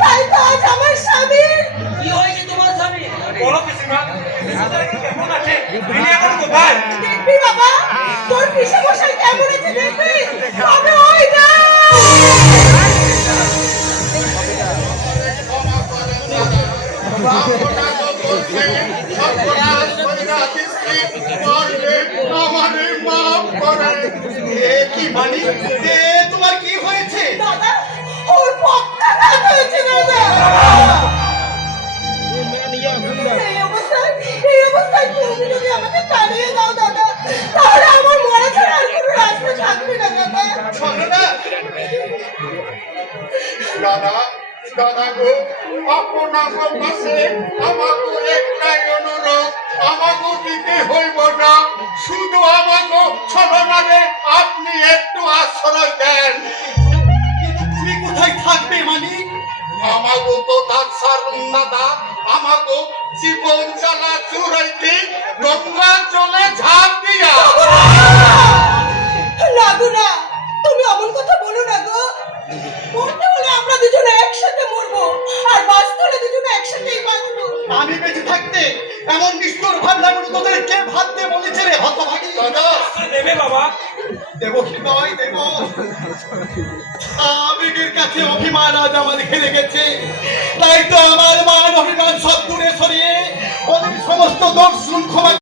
তাই তো আজ আমার স্বামী। কি হয়েছে তোমার স্বামী? বলো পিসিমা, কেমন আছে? তিনি এখন কোথায়? দেখবি বাবা, তোর পিসে মশাই কেমন আছে দেখবি। আমি ওই না। তোমার কি হয়েছে? দাদা, ওর পক্ষাঘাত হয়েছে দাদা। এই অবস্থায় তুমি যদি আমাকে তাড়িয়ে দাও দাদা, তাহলে আমার মরা ছাড়া আর কোনো রাস্তা থাকবে না দাদা। শোনো না দাদা, দাদা গো, আপনার কাছে আমাকে একটাই অনুরোধ, আমাকে দিতে হইব না, শুধু আমাকে ছলনারে আপনি একটু আশ্রয় দেন। কিন্তু তুমি কোথায় থাকবে মানিক? আমাকে কোথা ছাড়ুন দাদা, আমাকে জীবন জ্বালা চুরাইতে গঙ্গা জলে ঝাঁপ দিয়া। লাগু না, তুমি অমন কথা বলো না গো। মরতে হলে আমরা দুজনে একসাথে মরবো, আর বাঁচতে হলে দুজনে একসাথেই বাঁচবো। আমি বেঁচে থাকতে এমন নিষ্ঠুর ভাবনাগুলো তোদের কে ভাবতে বলেছে রে হতভাগী? দেবে বাবা? দেব কি নয় দেব? আবেগের কাছে অভিমান আজ আমাদের হেরে গেছে, তাই তো আমার মান অভিমান সব দূরে সরিয়ে ওদের সমস্ত দর্শন ক্ষমা